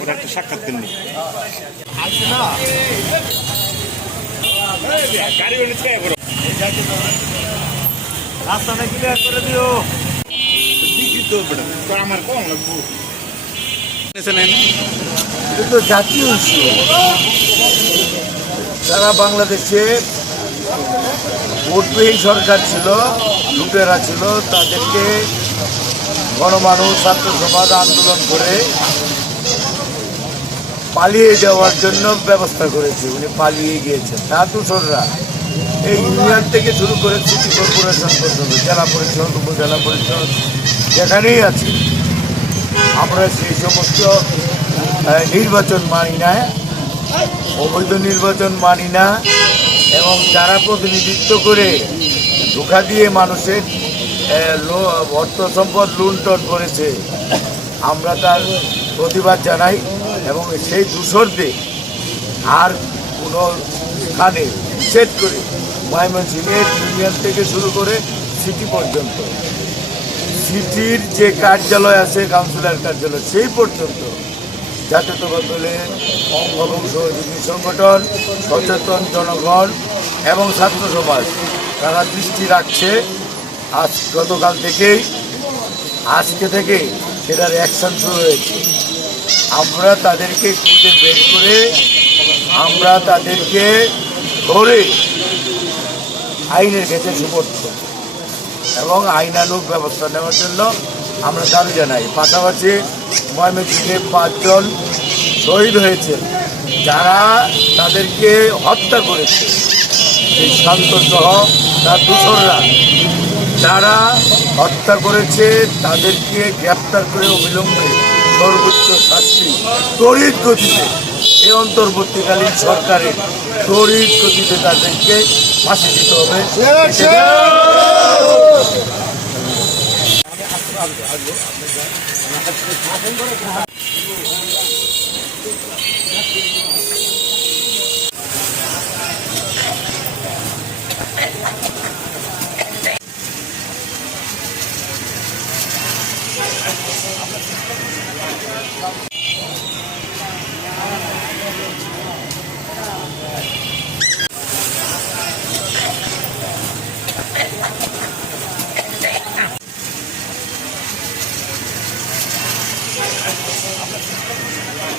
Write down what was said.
ওটা একটা সাক্ষাৎ দিননি গাড়ি বানিয়েছে রাস্তাটা ক্লিয়ার করে দিও আমার কম লাগবো এটা তো জাতীয় সারা বাংলাদেশে ভোটবিহীন সরকার ছিল, লুটেরা ছিল, তাদেরকে গণমানুষ, ছাত্র সমাজ আন্দোলন করে পালিয়ে যাওয়ার জন্য ব্যবস্থা করেছে, উনি পালিয়ে গিয়েছেন। তার দূষররা এই ইউনিয়ন থেকে শুরু করে সিটি কর্পোরেশন পর্যন্ত, জেলা পরিষদ, উপজেলা পরিষদ, যেখানেই আছে আমরা সেই সমস্ত নির্বাচন মানি না, অবৈধ নির্বাচন মানি না, এবং যারা প্রতিনিধিত্ব করে ধোকা দিয়ে মানুষের অর্থ সম্পদ লুণ্ঠন করেছে, আমরা তার প্রতিবাদ জানাই এবং সেই দূষরদের আর কোনো স্থানে নিষেধ করে ময়মনসিংহের ইউনিয়ন থেকে শুরু করে সিটি পর্যন্ত। সিটির যে কার্যালয় আছে, কাউন্সিলর কার্যালয়, সেই পর্যন্ত জাতীয়তাবাদ দলের অঙ্গ এবং সহযোগী সংগঠন, সচেতন জনগণ এবং ছাত্র সমাজ, তারা দৃষ্টি রাখছে। আজ গতকাল থেকেই, আজকে থেকে সেটার অ্যাকশন শুরু হয়েছে। আমরা তাদেরকে খুঁজে বের করে, আমরা তাদেরকে ধরে আইনের সুপোর্ট করব এবং আইনানুগ ব্যবস্থা নেওয়ার জন্য আমরা দাবি জানাই। পাশাপাশি ময়মনসিংহে পাঁচজন শহীদ হয়েছে। যারা তাদেরকে হত্যা করেছে। এই শান্ত সহ তার দূষণরা যারা হত্যা করেছে, তাদেরকে গ্রেপ্তার করে অবিলম্বে সর্বোচ্চ শাস্তি তড়িৎ গতিতে এই অন্তর্বর্তীকালীন সরকারের তড়িৎ গতিতে তাদেরকে ফাঁসি দিতে হবে।